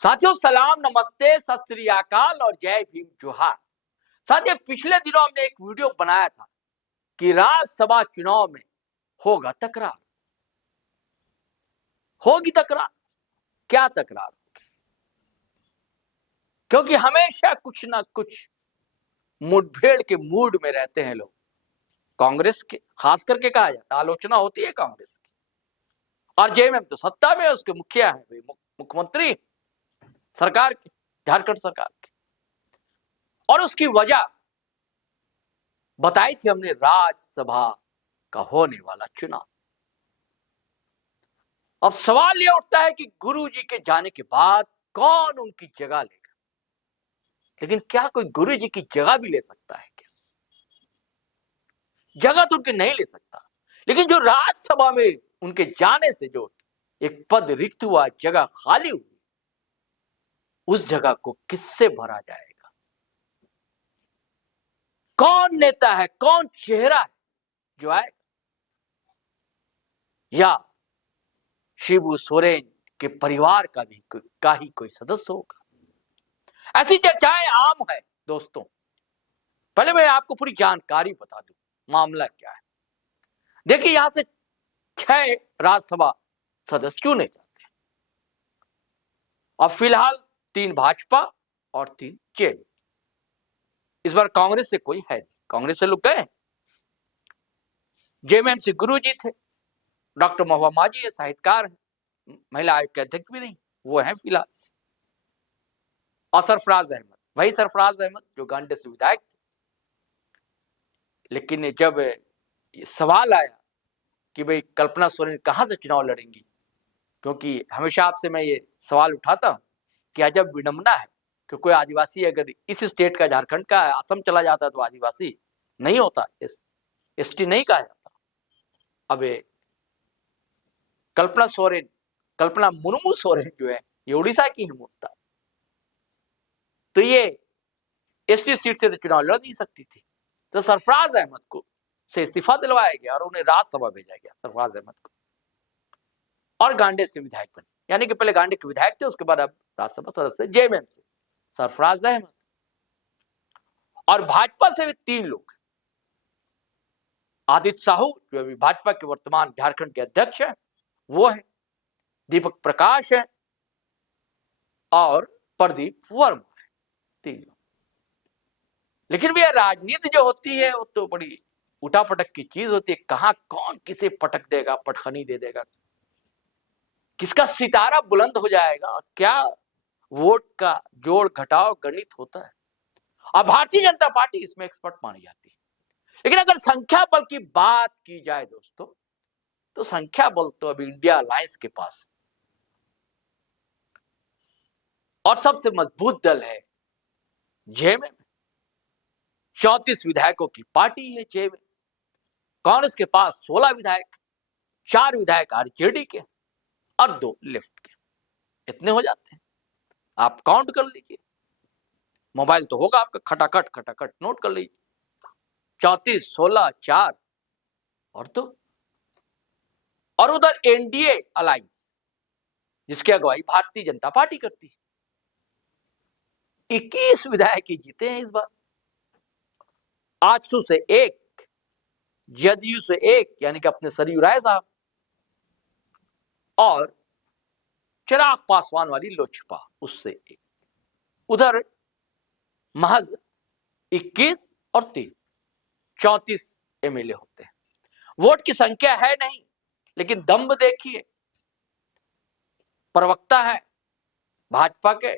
साथियों सलाम, नमस्ते, सत श्री अकाल और जय भीम जोहार। साथियों पिछले दिनों हमने एक वीडियो बनाया था कि राज्यसभा चुनाव में होगा तकरार, होगी तकरार। क्या तकरार होगी? क्योंकि हमेशा कुछ ना कुछ मुठभेड़ के मूड में रहते हैं लोग। कांग्रेस के खास करके कहा जाता है, आलोचना होती है कांग्रेस की। और जेएमएम तो सत्ता में है, उसके मुखिया है, मुख्यमंत्री सरकार की, झारखंड सरकार की। और उसकी वजह बताई थी हमने, राज्यसभा का होने वाला चुनाव। अब सवाल यह उठता है कि गुरुजी के जाने के बाद कौन उनकी जगह लेगा। लेकिन क्या कोई गुरुजी की जगह भी ले सकता है क्या? जगह तो उनकी नहीं ले सकता, लेकिन जो राज्यसभा में उनके जाने से जो एक पद रिक्त हुआ, जगह खाली हुई, उस जगह को किससे भरा जाएगा? कौन नेता है, कौन चेहरा है जो आएगा? या शिबू सोरेन के परिवार का ही कोई सदस्य होगा? ऐसी चर्चाएं आम है दोस्तों। पहले मैं आपको पूरी जानकारी बता दूं, मामला क्या है। देखिए, यहां से 6 राज्यसभा सदस्य चुने जाते हैं और फिलहाल 3 भाजपा और 3 जेडीयू। इस बार कांग्रेस से कोई है नहीं, कांग्रेस से लोग गए। जेएमएम से गुरुजी थे, डॉक्टर महुआ माझी है, साहित्यकार है, महिला आयोग के अध्यक्ष भी नहीं, वो है फिलहाल। और सरफराज अहमद, वही सरफराज अहमद जो गांडे से विधायक थे। लेकिन जब ये सवाल आया कि भाई कल्पना सोरेन कहां से चुनाव लड़ेंगी, क्योंकि हमेशा आपसे मैं ये सवाल उठाता हूं कि अजब विडंबना है कि कोई आदिवासी अगर इस स्टेट का, झारखंड का, असम चला जाता तो आदिवासी नहीं होता, एसटी नहीं कहा जाता। अब कल्पना मुर्मू सोरेन जो है, ये उड़ीसा की है मुर्ता, तो ये एसटी सीट से तो चुनाव लड़ नहीं सकती थी। तो सरफराज अहमद को से इस्तीफा दिलवाया गया और उन्हें राज्यसभा भेजा गया, सरफराज अहमद को। और गांडे से विधायक बने, यानी कि पहले गांडे के विधायक थे, उसके बाद अब राज्यसभा सदस्य जेएमएम से सरफराज अहमद। और भाजपा से भी 3 लोग, आदित्य साहू जो अभी भाजपा के वर्तमान झारखंड के अध्यक्ष है वो है, दीपक प्रकाश है और प्रदीप वर्मा है, 3 लोग। लेकिन भैया राजनीति जो होती है वो तो बड़ी उठापटक की चीज होती है। कहां कौन किसे पटक देगा, पटखनी दे देगा, किसका सितारा बुलंद हो जाएगा, और क्या वोट का जोड़ घटाव गणित होता है। और भारतीय जनता पार्टी इसमें एक्सपर्ट मानी जाती है। लेकिन अगर संख्या बल की बात की जाए दोस्तों, तो संख्या बल तो अभी इंडिया अलायंस के पास है और सबसे मजबूत दल है जेएमएम। 34 विधायकों की पार्टी है जेएमएम। कांग्रेस के पास 16 विधायक, 4 विधायक आरजेडी के और 2 लेफ्ट के। इतने हो जाते हैं, आप काउंट कर लीजिए। मोबाइल तो होगा आपका, खटाखट खटाखट नोट कर लीजिए। 34, 16, 4 और 2। और उधर एनडीए अलायंस जिसकी अगुवाई भारतीय जनता पार्टी करती है, 21 विधायक ही जीते हैं इस बार। आजसू से 1, जदयू से 1 यानी कि अपने सरयू राय साहब, और चिराग पासवान वाली लोजपा उससे 1। उधर महज 21 और 3, 34 एमएलए होते हैं। वोट की संख्या है नहीं, लेकिन दम्भ देखिए। प्रवक्ता है भाजपा के,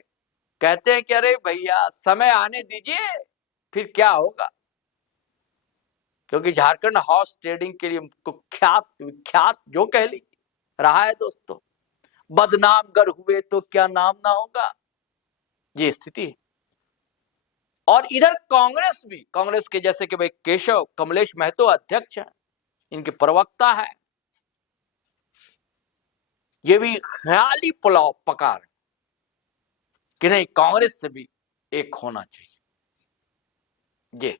कहते हैं कि अरे भैया समय आने दीजिए फिर क्या होगा, क्योंकि झारखंड हॉर्स ट्रेडिंग के लिए कुख्यात विख्यात जो कह लीजिए रहा है दोस्तों। बदनाम गर हुए तो क्या नाम ना होगा, ये स्थिति है। और इधर कांग्रेस भी, कांग्रेस के जैसे कि भाई केशव कमलेश महतो अध्यक्ष हैं, इनके प्रवक्ता है, ये भी ख्याली पुलाव पका रहे कि नहीं कांग्रेस से भी एक होना चाहिए। ये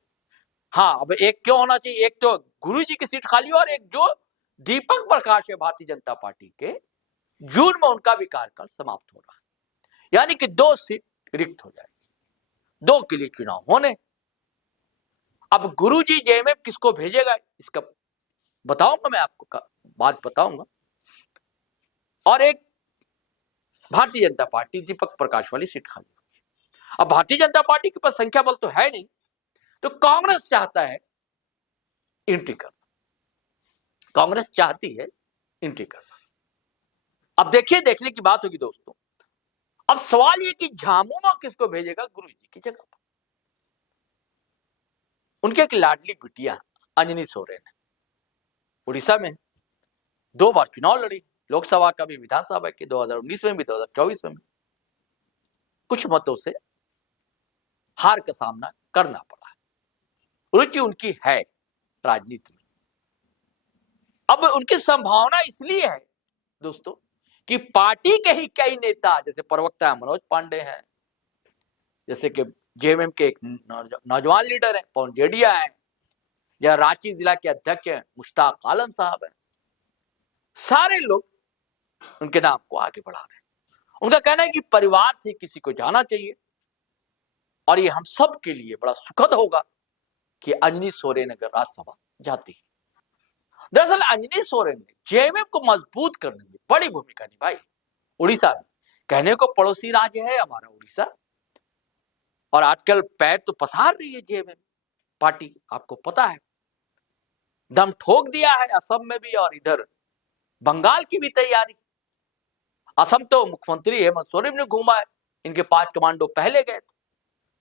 हाँ, अब एक क्यों होना चाहिए? एक तो गुरुजी की सीट खाली और एक जो दीपक प्रकाश है भारतीय जनता पार्टी के, जून में उनका भी कार्यकाल समाप्त हो रहा है। यानी कि 2 सीट रिक्त हो जाएगी, 2 के लिए चुनाव होने। अब गुरुजी जेएमएम किसको भेजेगा इसका बताऊंगा, मैं आपको बात बताऊंगा। और एक भारतीय जनता पार्टी दीपक प्रकाश वाली सीट खाली होगी। अब भारतीय जनता पार्टी के पास संख्या बल तो है नहीं, तो कांग्रेस चाहता है एंट्री करना, कांग्रेस चाहती है एंट्री करना। अब देखिए, देखने की बात होगी दोस्तों। अब सवाल ये कि झामुमो किसको भेजेगा गुरुजी की जगह पर। उनके एक लाडली बिटिया अंजनी सोरेन उड़ीसा में 2 बार चुनाव लड़ी, लोकसभा का भी, विधानसभा के 2019 में भी, 2024 में भी। कुछ मतों से हार का सामना करना पड़ा है। रुचि उनकी है राजनीति में। अब उनकी संभावना इसलिए है दोस्तों कि पार्टी के ही कई नेता, जैसे प्रवक्ता मनोज पांडे हैं, जैसे कि जेएमएम के एक नौजवान लीडर है पवन जेडिया है, या रांची जिला के अध्यक्ष हैं मुश्ताक आलम साहब हैं, सारे लोग उनके नाम को आगे बढ़ा रहे हैं। उनका कहना है कि परिवार से किसी को जाना चाहिए, और ये हम सब के लिए बड़ा सुखद होगा कि अंजनी सोरेन अगर राज्यसभा जाती है। दरअसल अंजनी सोरेन ने जेएमएम को मजबूत करने में बड़ी भूमिका निभाई उड़ीसा में। कहने को पड़ोसी राज्य है हमारा उड़ीसा, और आजकल पैर तो पसार रही है जेएमएम पार्टी, आपको पता है। दम ठोक दिया है असम में भी, और इधर बंगाल की भी तैयारी। असम तो मुख्यमंत्री हेमंत सोरेन ने घूमा है, इनके 5 कमांडो पहले गए थे,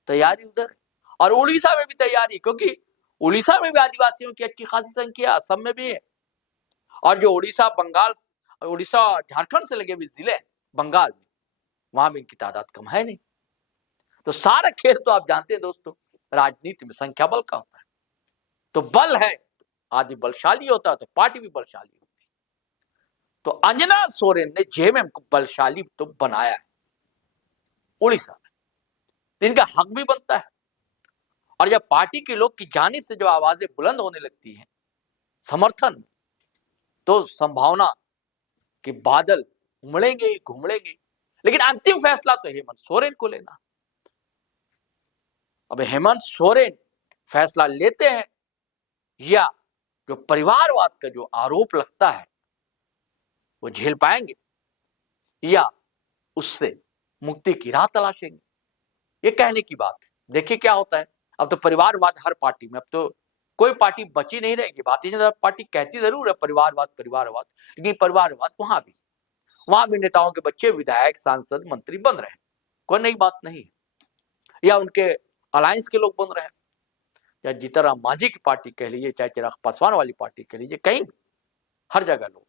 तैयारी उधर है। और उड़ीसा में भी तैयारी, क्योंकि उड़ीसा में भी आदिवासियों की अच्छी खासी संख्या, असम में भी है। और जो उड़ीसा, बंगाल, उड़ीसा झारखंड से लगे हुए जिले बंगाल में, वहां भी इनकी तादाद कम है नहीं। तो सारा खेल तो आप जानते हैं दोस्तों, राजनीति में संख्या बल का होता है। तो बल है, आदमी बलशाली होता है तो पार्टी भी बलशाली होती है। तो अंजना सोरेन ने जेएमएम को बलशाली तो बनाया है उड़ीसा में, तो इनका हक भी बनता है। और जब पार्टी के लोग की जानिब से जो आवाजें बुलंद होने लगती हैं समर्थन में, तो संभावना कि बादल उमड़ेंगे ही घुमड़ेंगे। लेकिन अंतिम फैसला तो हेमंत सोरेन को लेना। अब हेमंत सोरेन फैसला लेते हैं, या जो परिवारवाद का जो आरोप लगता है वो झेल पाएंगे, या उससे मुक्ति की राह तलाशेंगे, ये कहने की बात है। देखिए क्या होता है। अब तो परिवारवाद हर पार्टी में, अब तो कोई पार्टी बची नहीं रहेगी। भारतीय जनता पार्टी कहती जरूर है परिवारवाद परिवारवाद, लेकिन परिवारवाद वहां भी नेताओं के बच्चे विधायक, सांसद, मंत्री बन रहे हैं, कोई नई बात नहीं है। या उनके अलायंस के लोग बन रहे हैं, या जीतनराम मांझी की पार्टी कह लीजिए, चाहे चिराग पासवान वाली पार्टी कह लीजिए, कहीं भी, हर जगह लोग।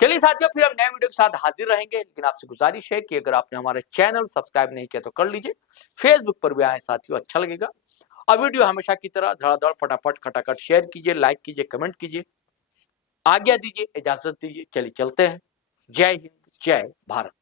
चलिए साथियों, फिर हम नए वीडियो के साथ हाजिर रहेंगे। लेकिन आपसे गुजारिश है कि अगर आपने हमारे चैनल सब्सक्राइब नहीं किया तो कर लीजिए, फेसबुक पर भी आए साथियों, अच्छा लगेगा। और वीडियो हमेशा की तरह धड़ाधड़ फटाफट खटाखट शेयर कीजिए, लाइक कीजिए, कमेंट कीजिए। आज्ञा दीजिए, इजाजत दीजिए, चलिए चलते हैं। जय हिंद, जय भारत।